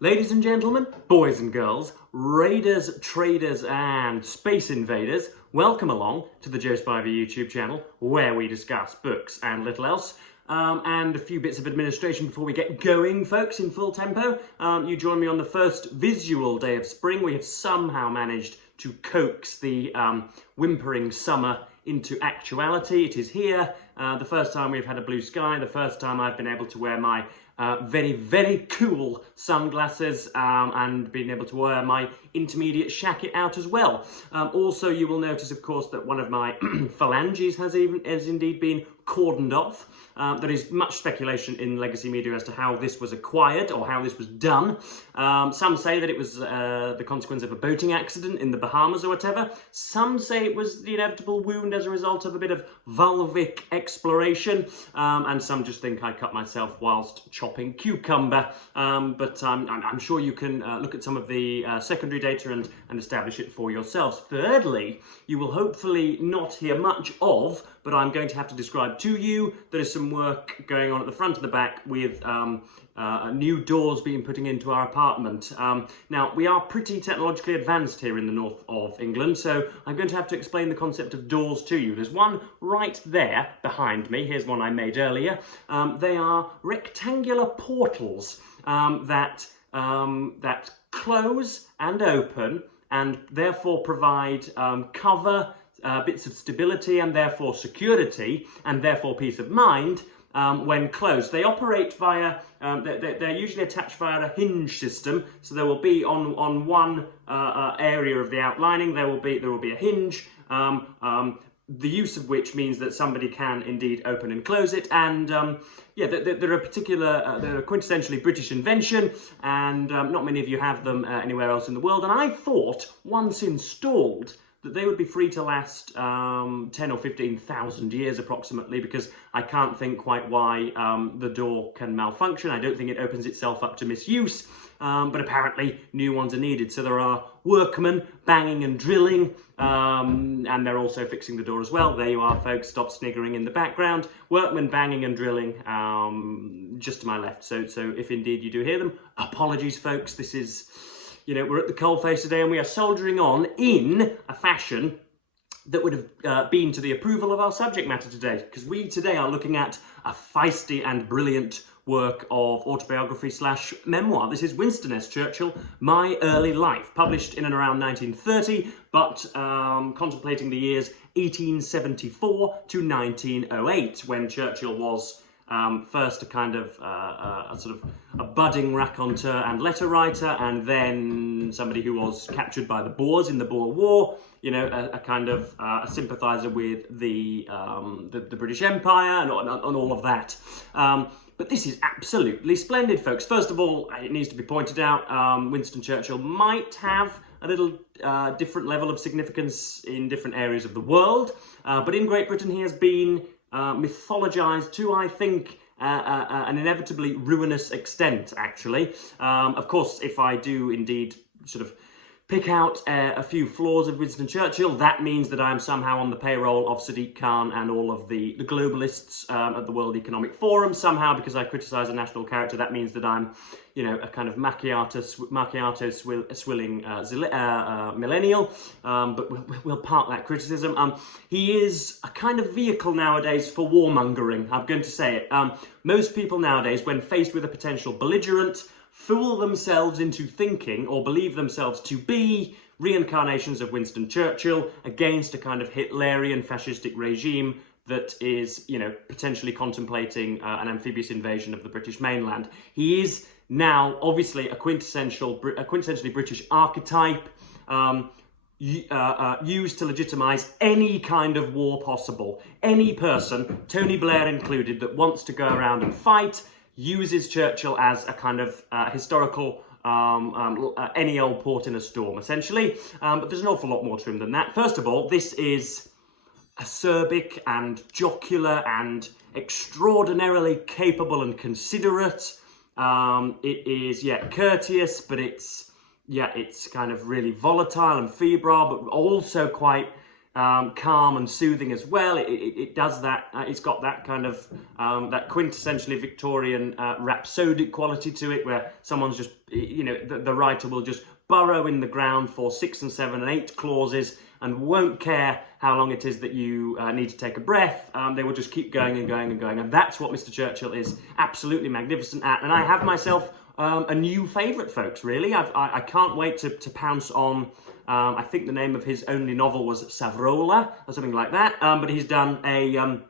Ladies and gentlemen, boys and girls, raiders, traders and space invaders, welcome along to the Joe Spiver YouTube channel where we discuss books and little else. And a few bits of administration before we get going, folks, in full tempo. You join me on the first visual day of spring. We have somehow managed to coax the whimpering summer into actuality. It is here. The first time we've had a blue sky, the first time I've been able to wear my very, very cool sunglasses and being able to wear my intermediate shacket out as well. Also, you will notice, of course, that one of my phalanges has indeed been cordoned off. There is much speculation in legacy media as to how this was acquired or how this was done. Some say that it was the consequence of a boating accident in the Bahamas or whatever. Some say it was the inevitable wound as a result of a bit of vulvic exploration. And some just think I cut myself whilst chopping cucumber. But I'm sure you can look at some of the secondary data and establish it for yourselves. Thirdly, you will hopefully not hear much of, but I'm going to have to describe to you, there is some work going on at the front and the back with new doors being put into our apartment. Now, we are pretty technologically advanced here in the north of England, so I'm going to have to explain the concept of doors to you. There's one right there behind me. Here's one I made earlier. They are rectangular portals that close and open and therefore provide cover, bits of stability and therefore security and therefore peace of mind when closed. They operate via, they're usually attached via a hinge system, so there will be on one area of the outlining, there will be a hinge, the use of which means that somebody can indeed open and close it. And yeah, they're a quintessentially British invention, and not many of you have them anywhere else in the world. And I thought, once installed, that they would be free to last 10 or 15,000 years approximately, because I can't think quite why the door can malfunction. I don't think it opens itself up to misuse, but apparently new ones are needed. So there are workmen banging and drilling, and they're also fixing the door as well. There you are, folks, stop sniggering in the background. Workmen banging and drilling just to my left. So if indeed you do hear them, apologies, folks. This is... You know, we're at the coalface today and we are soldiering on in a fashion that would have been to the approval of our subject matter today, because we today are looking at a feisty and brilliant work of autobiography / memoir. This is Winston S. Churchill, My Early Life, published in and around 1930, but contemplating the years 1874 to 1908, when Churchill was first a kind of a budding raconteur and letter writer, and then somebody who was captured by the Boers in the Boer War, you know, a kind of a sympathiser with the British Empire and all of that. But this is absolutely splendid, folks. First of all, it needs to be pointed out, Winston Churchill might have a little different level of significance in different areas of the world, but in Great Britain he has been mythologized to, I think, an inevitably ruinous extent, actually. Of course, if I do indeed sort of pick out a few flaws of Winston Churchill, that means that I'm somehow on the payroll of Sadiq Khan and all of the globalists at the World Economic Forum. Somehow, because I criticise a national character, that means that I'm, you know, a kind of macchiato swilling millennial. But we'll park that criticism. He is a kind of vehicle nowadays for warmongering. I'm going to say it. Most people nowadays, when faced with a potential belligerent, fool themselves into thinking or believe themselves to be reincarnations of Winston Churchill against a kind of Hitlerian fascistic regime that is, you know, potentially contemplating an amphibious invasion of the British mainland. He is now obviously a quintessentially British archetype, used to legitimise any kind of war possible. Any person, Tony Blair included, that wants to go around and fight uses Churchill as a kind of historical any old port in a storm, essentially. But there's an awful lot more to him than that. First of all, this is acerbic and jocular and extraordinarily capable and considerate. It is, yeah, courteous, but it's kind of really volatile and febrile, but also quite calm and soothing as well. It does that. It's got that kind of that quintessentially Victorian rhapsodic quality to it, where someone's just, you know, the writer will just burrow in the ground for 6 and 7 and 8 clauses and won't care how long it is that you need to take a breath. They will just keep going and going and going, and that's what Mr. Churchill is absolutely magnificent at. And I have myself a new favourite, folks, really. I can't wait to pounce on, I think the name of his only novel was Savrola, or something like that, but he's done I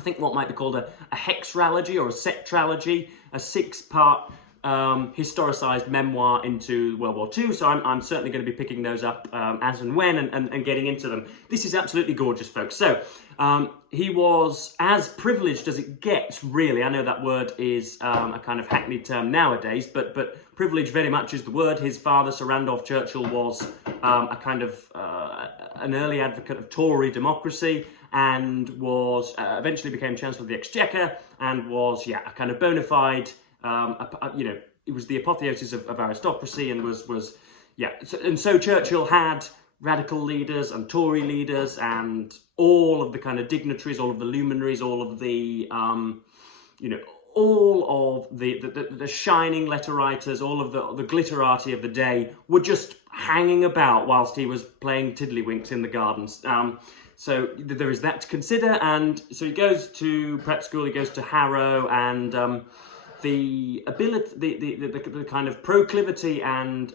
think what might be called a hexralogy or a septralogy, a 6-part historicised memoir into World War II, so I'm certainly going to be picking those up as and when and getting into them. This is absolutely gorgeous, folks. So he was as privileged as it gets, really. I know that word is a kind of hackneyed term nowadays, but privilege very much is the word. His father, Sir Randolph Churchill, was a kind of an early advocate of Tory democracy, and was eventually became Chancellor of the Exchequer, and was, yeah, a kind of bona fide, you know, it was the apotheosis of aristocracy, and was yeah. So Churchill had radical leaders and Tory leaders and all of the kind of dignitaries, all of the luminaries, all of the you know, all of the shining letter writers, all of the glitterati of the day were just hanging about whilst he was playing tiddlywinks in the gardens. So there is that to consider, and so he goes to prep school, he goes to Harrow, and the ability, the kind of proclivity and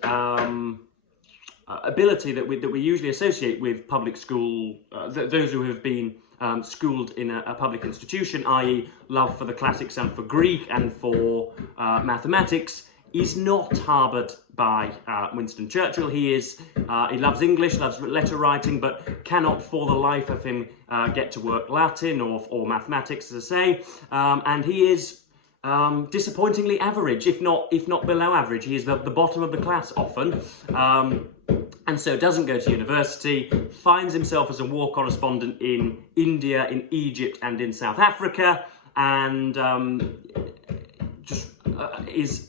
ability that we usually associate with public school, those who have been schooled in a public institution, i.e. love for the classics and for Greek and for mathematics, is not harboured by Winston Churchill. He loves English, loves letter writing, but cannot for the life of him get to work Latin or mathematics, as I say, and he is disappointingly average, if not below average. He is the bottom of the class often, and so doesn't go to university, finds himself as a war correspondent in India, in Egypt and in South Africa, and just is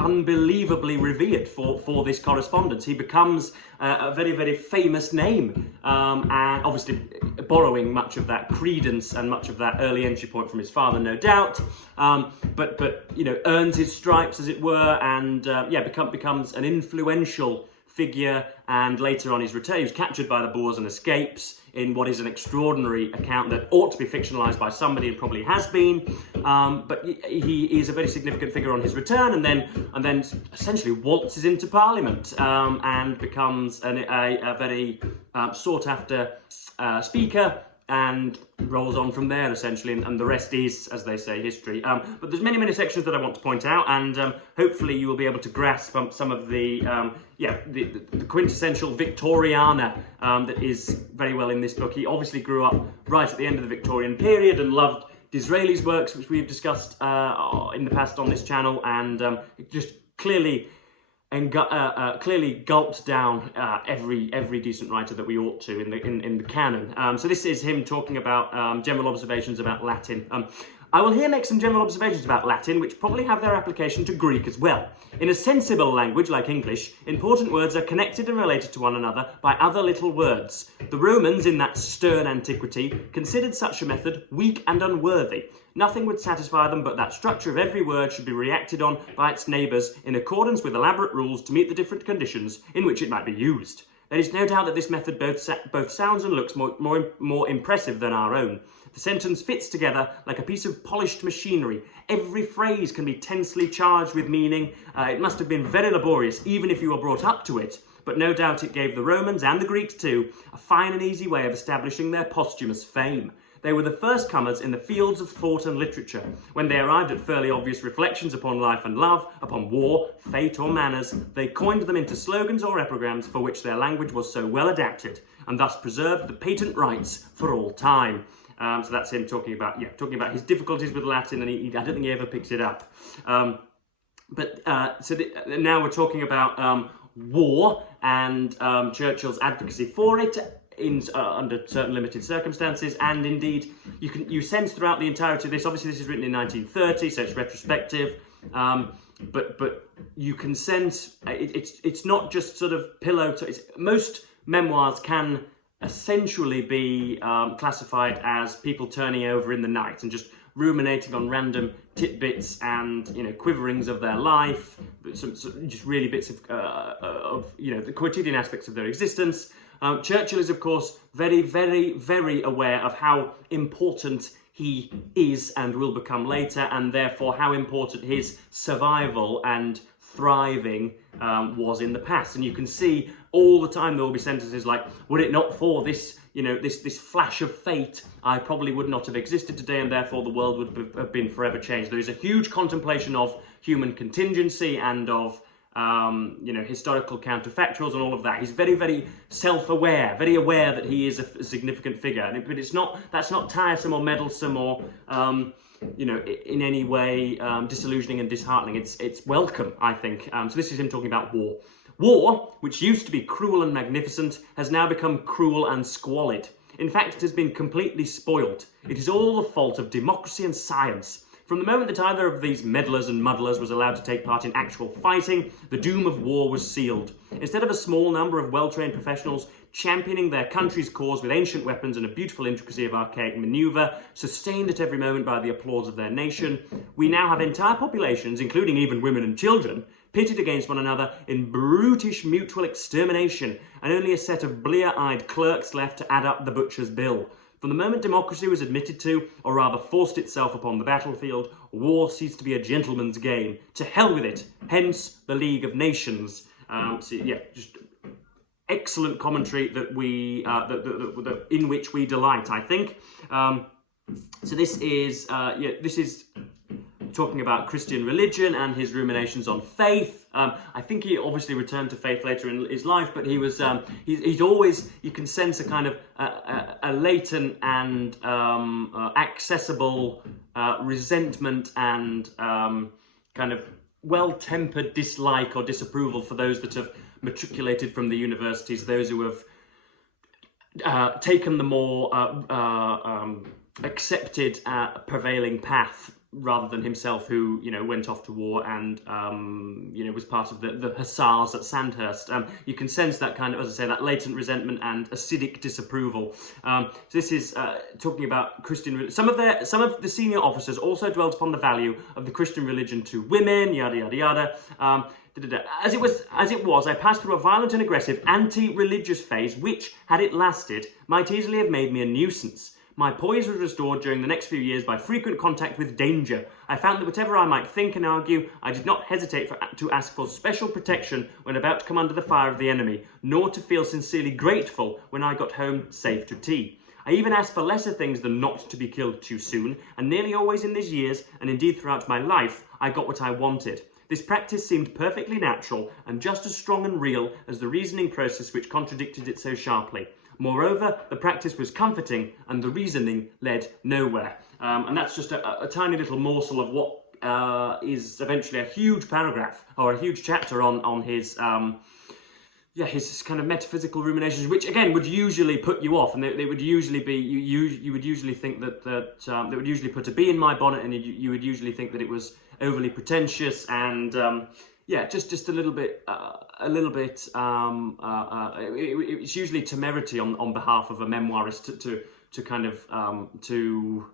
unbelievably revered for this correspondence. He becomes a very, very famous name, and obviously borrowing much of that credence and much of that early entry point from his father, no doubt, but you know, earns his stripes, as it were, and yeah, becomes an influential figure. And later on his return, he was captured by the Boers and escapes in what is an extraordinary account that ought to be fictionalised by somebody, and probably has been, but he is a very significant figure on his return, and then essentially waltzes into Parliament and becomes a very sought after speaker, and rolls on from there, essentially, and the rest is, as they say, history. But there's many sections that I want to point out, and hopefully you will be able to grasp some of the the quintessential Victoriana that is very well in this book. He obviously grew up right at the end of the Victorian period and loved Disraeli's works, which we've discussed in the past on this channel, and just clearly gulped down every decent writer that we ought to in the canon. So this is him talking about general observations about Latin. I will here make some general observations about Latin, which probably have their application to Greek as well. In a sensible language like English, important words are connected and related to one another by other little words. The Romans, in that stern antiquity, considered such a method weak and unworthy. Nothing would satisfy them but that structure of every word should be reacted on by its neighbours in accordance with elaborate rules to meet the different conditions in which it might be used. There is no doubt that this method both sounds and looks more impressive than our own. The sentence fits together like a piece of polished machinery. Every phrase can be tensely charged with meaning. It must have been very laborious, even if you were brought up to it. But no doubt it gave the Romans, and the Greeks too, a fine and easy way of establishing their posthumous fame. They were the first comers in the fields of thought and literature. When they arrived at fairly obvious reflections upon life and love, upon war, fate or manners, they coined them into slogans or epigrams for which their language was so well adapted, and thus preserved the patent rights for all time. So that's him talking about his difficulties with Latin, and I don't think he ever picks it up. Now we're talking about war and Churchill's advocacy for it under certain limited circumstances, and indeed you sense throughout the entirety of this. Obviously, this is written in 1930, so it's retrospective. But you can sense it's not just sort of pillow. Most memoirs can essentially be classified as people turning over in the night and just ruminating on random tidbits and, you know, quiverings of their life, some just really bits of you know, the quotidian aspects of their existence. Churchill is, of course, very, very, very aware of how important he is and will become later, and therefore how important his survival and thriving was in the past. And you can see all the time there will be sentences like, were it not for this, you know, this flash of fate, I probably would not have existed today, and therefore the world would have been forever changed. There is a huge contemplation of human contingency and of you know, historical counterfactuals and all of that. He's very, very self-aware, very aware that he is a significant figure. But that's not tiresome or meddlesome or you know, in any way disillusioning and disheartening. It's welcome, I think. So this is him talking about war. War, which used to be cruel and magnificent, has now become cruel and squalid. In fact, it has been completely spoilt. It is all the fault of democracy and science. From the moment that either of these meddlers and muddlers was allowed to take part in actual fighting, the doom of war was sealed. Instead of a small number of well-trained professionals championing their country's cause with ancient weapons and a beautiful intricacy of archaic manoeuvre, sustained at every moment by the applause of their nation, we now have entire populations, including even women and children, pitted against one another in brutish mutual extermination, and only a set of blear-eyed clerks left to add up the butcher's bill. From the moment democracy was admitted to, or rather forced itself upon the battlefield, war ceased to be a gentleman's game. To hell with it. Hence the League of Nations. So yeah, just excellent commentary that we in which we delight, I think. So this is this is talking about Christian religion and his ruminations on faith. I think he obviously returned to faith later in his life, but he was he's always, you can sense a kind of a latent and accessible resentment and kind of well-tempered dislike or disapproval for those that have matriculated from the universities, those who have taken the more accepted prevailing path, rather than himself, who, you know, went off to war and you know, was part of the hussars at Sandhurst. You can sense that kind of, as I say, that latent resentment and acidic disapproval. So this is talking about Christian. Some of the senior officers also dwelt upon the value of the Christian religion to women. Yada yada yada. As it was, I passed through a violent and aggressive anti-religious phase, which, had it lasted, might easily have made me a nuisance. My poise was restored during the next few years by frequent contact with danger. I found that whatever I might think and argue, I did not hesitate to ask for special protection when about to come under the fire of the enemy, nor to feel sincerely grateful when I got home safe to tea. I even asked for lesser things than not to be killed too soon, and nearly always in these years, and indeed throughout my life, I got what I wanted. This practice seemed perfectly natural and just as strong and real as the reasoning process which contradicted it so sharply. Moreover, the practice was comforting and the reasoning led nowhere. And that's just a tiny little morsel of what is eventually a huge paragraph or a huge chapter on his his kind of metaphysical ruminations, which again would usually put you off, and they would usually be, you would usually think that they would usually put a bee in my bonnet, and you would usually think that it was overly pretentious and yeah, just a little bit, it's usually temerity on behalf of a memoirist to kind of to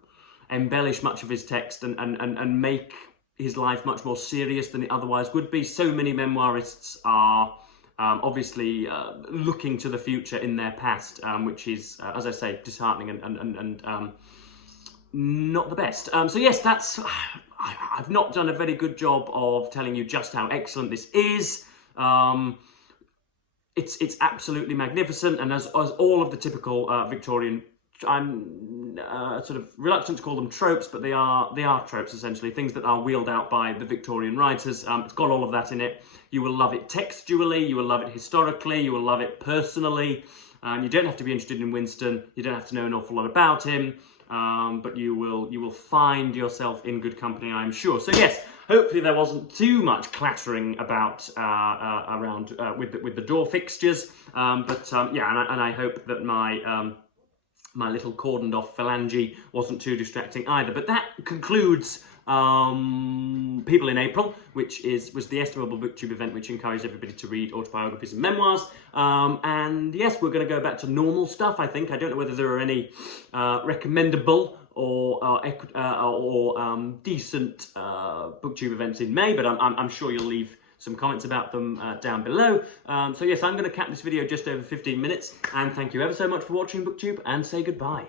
embellish much of his text and make his life much more serious than it otherwise would be. So many memoirists are obviously looking to the future in their past, which is, as I say, disheartening and not the best. So yes, that's... I've not done a very good job of telling you just how excellent this is. It's absolutely magnificent, and as all of the typical Victorian, I'm sort of reluctant to call them tropes, but they are tropes essentially, things that are wheeled out by the Victorian writers. It's got all of that in it. You will love it textually, you will love it historically, you will love it personally. You don't have to be interested in Winston, you don't have to know an awful lot about him. But you will find yourself in good company, I'm sure. So yes, hopefully there wasn't too much clattering about around with the door fixtures. Yeah, and I hope that my little cordoned off phalange wasn't too distracting either. But that concludes People in April, which was the Estimable Booktube event, which encouraged everybody to read autobiographies and memoirs. And yes, we're going to go back to normal stuff, I think. I don't know whether there are any recommendable or decent booktube events in May, but I'm sure you'll leave some comments about them down below. So yes, I'm going to cap this video just over 15 minutes, and thank you ever so much for watching BookTube, and say goodbye.